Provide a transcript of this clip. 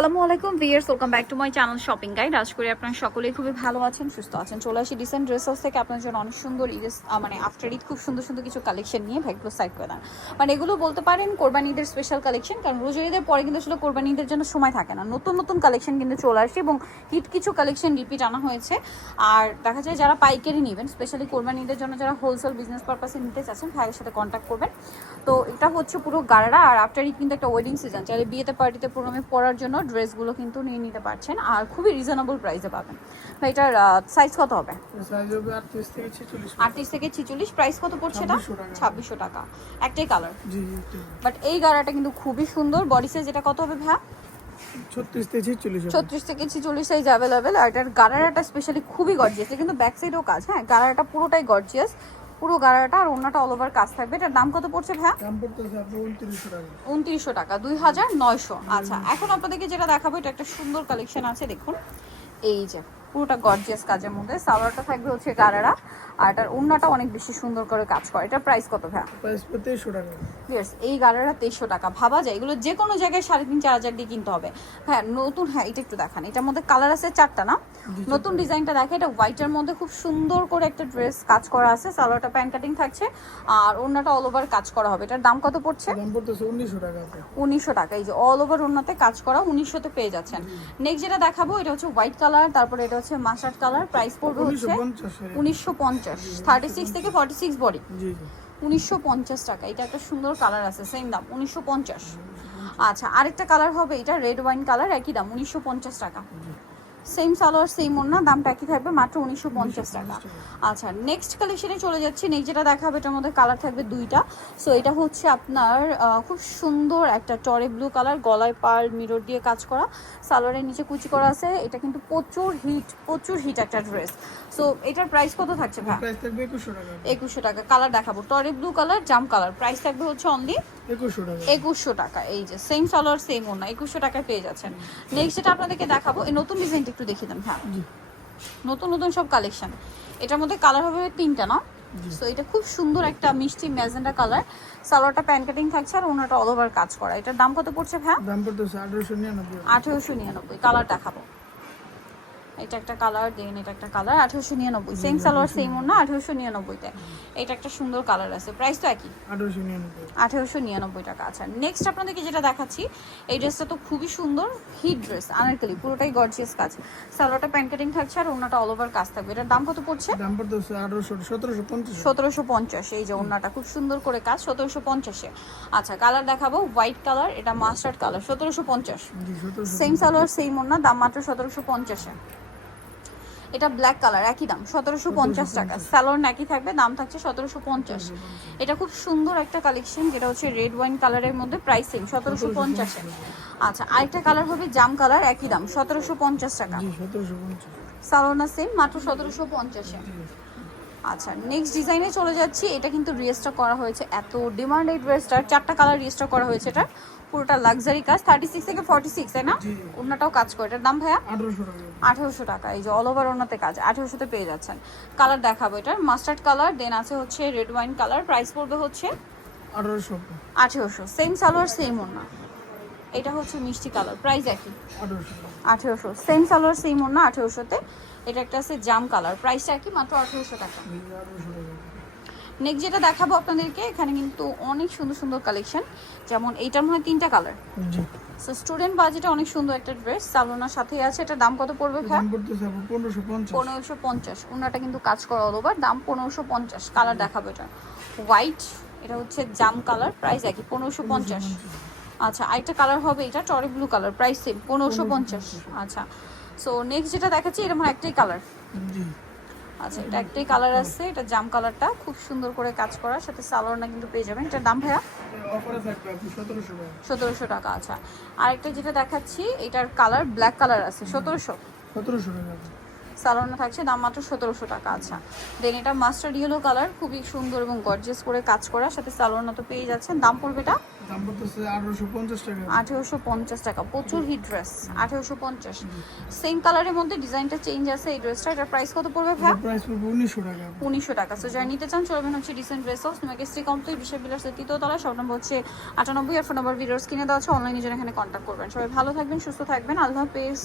আসসালামু আলাইকুম viewers, welcome back to my channel shopping guide. আশা করি আপনারা সকলেই খুবই ভালো আছেন, সুস্থ আছেন। চলে আসি ডিসেন্ট ড্রেস হাউস থেকে আপনার জন্য অনেক সুন্দর ঈদের মানে আফটার ঈদ খুব সুন্দর সুন্দর কিছু কালেকশন নিয়ে ভাইগুলো সাইড করে দেন। মানে এগুলো বলতে পারেন কোরবানি ঈদের স্পেশাল কালেকশন, কারণ রোজার ঈদের পরে কিন্তু আসলে কোরবানি ঈদের জন্য সময় থাকে না। নতুন নতুন কালেকশন কিন্তু চলে আসে এবং হিট কিছু কালেকশন রিপিট আনা হয়েছে। আর দেখা যায় যারা পাইকারি নেবেন, স্পেশালি কোরবানি ঈদের জন্য যারা হোলসেল বিজনেস পারপাসে নিতে চাচ্ছেন, ভাইয়ের সাথে কন্ট্যাক্ট করবেন। তো এটা হচ্ছে পুরো গাড়া। আর আফটার ঈদ কিন্তু একটা ওয়েডিং সিজন, চাইলে বিয়েতে পার্টিতে প্রোগ্রামে পরার জন্য ড্রেসগুলো কিন্তু নিয়ে নিতে পারছেন, আর খুবই রিজনেবল প্রাইসে পাবেন। ভাই এটার সাইজ কত হবে? সাইজ হবে 38 থেকে 46। 38 থেকে 46। প্রাইস কত পড়ছে এটা? 2600 টাকা। একটাই কালার, জি বাট এই গাড়াটা কিন্তু খুবই সুন্দর। বডি সাইজ এটা কত হবে ভাই? 36 থেকে 46। 36 থেকে 46 সাইজ অ্যাভেলেবেল। আর এটার গাড়াটা স্পেশালি খুবই গর্জিয়াস, কিন্তু ব্যাক সাইডও কাজ। হ্যাঁ, গাড়াটা পুরোটাই গর্জিয়াস, পুরো গাড়াটা আর ওন্নাটা অল ওভার কাজ থাকবে। এটার দাম কত পড়ছে ভাই? দাম পড়তেছে আপনার 2900 টাকা। 2900 টাকা, 2900। আচ্ছা, এখন আপনাদেরকে যেটা দেখাবো এটা একটা সুন্দর কালেকশন আছে, দেখুন। এই যে পুরোটা গর্জিয়াস কাজের মধ্যে, সালোয়ারটা থাকবে হচ্ছে গারারা, আর এটার ওন্নাটা অনেক বেশি সুন্দর করে কাজ করে। এটার প্রাইস কত ভাই? প্রাইস 2300 টাকা। ইয়েস, এই গারারা 2300 টাকা। ভাবা যায় এগুলো যে কোনো জায়গায় 3500-4000 দিয়ে কিনতে হবে। হ্যাঁ নতুন, হ্যাঁ এটা একটু দেখান। এটার মধ্যে কালার আছে 4টা না? নতুন ডিজাইনটা দেখে, এটা হোয়াইটের মধ্যে খুব সুন্দর করে একটা ড্রেস কাজ করা আছে। সালোয়ারটা প্যান্ট কাটিং থাকছে আর ওন্নাটা অল ওভার কাজ করা হবে। এটার দাম কত পড়ছে? দাম পড়তেছে 1900 টাকা। 1900 টাকা। এই যে অল ওভার ওন্নাতে কাজ করা, 1900 তে পেয়ে যাচ্ছেন। নেক্সট যেটা দেখাবো এটা হচ্ছে হোয়াইট কালার, তারপরে এটা হচ্ছে মাস্টার্ড কালার। প্রাইস পড়বে হচ্ছে 1950। 36 থেকে 46 বডি। জি 1950 টাকা। এটা একটা সুন্দর কালার আছে, সেম দাম 1950। আচ্ছা, আরেকটা কালার হবে এটা রেড ওয়াইন কালার, একই দাম 1950 টাকা। সেম সালোয়ার সেম ওড়না, দামটা একই থাকবে, মাত্র 1950 টাকা। আচ্ছা, নেক্সট কালেকশনে চলে যাচ্ছি। নেক্সট যেটা দেখাবে এটার মধ্যে কালার থাকবে 2টা। সো এটা হচ্ছে আপনার খুব সুন্দর একটা টরে ব্লু কালার, গলায় পার্ল মিরর দিয়ে কাজ করা, সালোয়ারের নিচে কুচি করা আছে। এটা কিন্তু প্রচুর হিট একটা ড্রেস। সো এটার প্রাইস কত থাকছে ভাই? প্রাইস থাকবে 2100 টাকা। 2100 টাকা। কালার দেখাবো টরে ব্লু কালার, জাম কালার। প্রাইস থাকবে হচ্ছে অনলি 2100 টাকা। 2100 টাকা। এই যে সেম সালোয়ার সেম ওড়না, 2100 টাকায় পেয়ে যাচ্ছেন। নেক্সট যেটা আপনাদেরকে দেখাবো, এই নতুন ডিজাইনটা একটু দেখিয়ে দেন। হ্যাঁ, জি নতুন নতুন সব কালেকশন। এটার মধ্যে কালার হবে 3টা না? সো এটা খুব সুন্দর একটা মিষ্টি ম্যাজেন্ডা কালার। সালোয়ারটা প্যান্ট কাটিং থাকছে আর ওনাটা অল ওভার কাজ করা। এটার দাম কত পড়ছে ভাই? দাম পড়তেছে 1899। 1899। কালার দেখাবো, এটা একটা কালার, দেন এটা একটা কালার, 1899। সেম সালোয়ার সেম ওড়না, 1899 তে। এটা একটা সুন্দর কালার আছে, প্রাইস তো একই, 1899। 1899 টাকা। আচ্ছা, নেক্সট আপনাদেরকে যেটা দেখাচ্ছি, এই ড্রেসটা তো খুবই সুন্দর, হিট ড্রেস, আনারকলি, পুরোটাই গর্জিয়াস কাজ। সালোয়ারটা প্যান্ট কাটিং থাকছে আর ওড়নাটা অল ওভার কাজ থাকবে। এটার দাম কত পড়ছে? দাম পড়তেছে 1750। 1750। এই যে ওড়নাটা খুব সুন্দর করে কাজ, 1750-এ। আচ্ছা, কালার দেখাবো হোয়াইট কালার, এটা মাস্টার্ড কালার, 1750। জি 1750। সেম সালোয়ার সেম ওড়না, দাম মাত্র 1750-এ। এটা ব্ল্যাক কালার, একই দাম 1750 টাকা। স্যালোন একই থাকবে, দাম থাকছে 1750। এটা খুব সুন্দর একটা কালেকশন, যেটা হচ্ছে রেড ওয়াইন কালারের মধ্যে, প্রাইস সেম 1750-এ। আচ্ছা, আরেকটা কালার হবে জাম কালার, একই দাম 1750 টাকা। জি 1750। সালোনা সেম, মাত্র 1750-এ। আচ্ছা, নেক্সট ডিজাইনে চলে যাচ্ছি। এটা কিন্তু রিস্টক করা হয়েছে, এত ডিমান্ড এই ড্রেসটার। 4টা কালার রিস্টক করা হয়েছে। এটা পুরোটা লাক্সারি কাজ, 36 থেকে 46, তাই না? ওড়নাটাও কাজ করে। এটার দাম ভাইয়া 1800 টাকা। 1800 টাকা। এই যে অল ওভার ওড়নাতে কাজ, 1800-তে পেয়ে যাচ্ছেন। কালার দেখাবো, এটার মাস্টার্ড কালার, দেন আছে হচ্ছে রেড ওয়াইন কালার। প্রাইস পড়বে হচ্ছে 1800। 1800। সেম সালোয়ার সেম ওড়না। এটা হচ্ছে মিষ্টি কালার, প্রাইস একই, 1800। 1800। সেম সালোয়ার সেম ওড়না, 1800-তে। এটা একটা আছে জাম কালার, প্রাইসটা একই, মাত্র 1800 টাকা। 1800 টাকা। নেক্সট যেটা দেখাবো আপনাদেরকে, এখানে কিন্তু অনেক সুন্দর সুন্দর কালেকশন, যেমন এইটার মধ্যে 3টা কালার। জি সো স্টুডেন্ট বাজেটে অনেক সুন্দর একটা ড্রেস, সালোনার সাথে আছে। এটার দাম কত পড়বে ভাই? দাম পড়তেছে 1550। 1550। ওনাটা কিন্তু কাজ করা অল ওভার, দাম 1550। কালার দেখাবো, এটা হোয়াইট, এটা হচ্ছে জাম কালার, প্রাইস একই, 1550। আচ্ছা, আরেকটা কালার হবে এটা টরে ব্লু কালার, প্রাইস সেম 1550। আচ্ছা, সো নেক্সট যেটা দেখাচ্ছি, এটা আমার একটাই কালার। জি আচ্ছা, এটা একটাই কালার আছে, এটা জাম কালারটা, খুব সুন্দর করে কাজ করার সাথে সালোয়ারটা কিন্তু পেয়ে যাবেন। এটার দাম ভাইয়া অফারে থাকবে আপনি 1700 টাকা। 1700 টাকা। আচ্ছা, আরেকটা যেটা দেখাচ্ছি, এটার কালার ব্ল্যাক কালার আছে, 1700। 1700 টাকা। সালোয়ারটা থাকছে দাম মাত্র 1700 টাকা। আচ্ছা দেন এটা মাস্টার্ড ইয়েলো কালার, খুবই সুন্দর এবং গর্জিয়াস করে কাজ করা, সাথে সালোয়ার তো পেয়ে যাচ্ছেন। দাম পড়বে এটা দাম পড়তেছে 1850 টাকা। 1850 টাকা, প্রচুর হিট ড্রেস। 1850 সেম কালারের মধ্যে ডিজাইনটা চেঞ্জ আছে এই ড্রেসটা। এটার প্রাইস কত পড়বে ভাই? প্রাইস পড়বে 1900 টাকা। 1900 টাকা। সো যারা নিতে চান চলবেন হচ্ছে ডিসেন্ট ড্রেস হাউস, তোমাকে শ্রী কমপ্লিট বিশ্ববিদ্যালয়ের তৃতীয় তলা, সব নম্বর হচ্ছে 98 আর ফোন নাম্বার ভিডিওস কিনে দেওয়া আছে, অনলাইনে জন্য এখানে কন্ট্যাক্ট করবেন। সবাই ভালো থাকবেন, সুস্থ থাকবেন, আল্লাহ হাফেজ।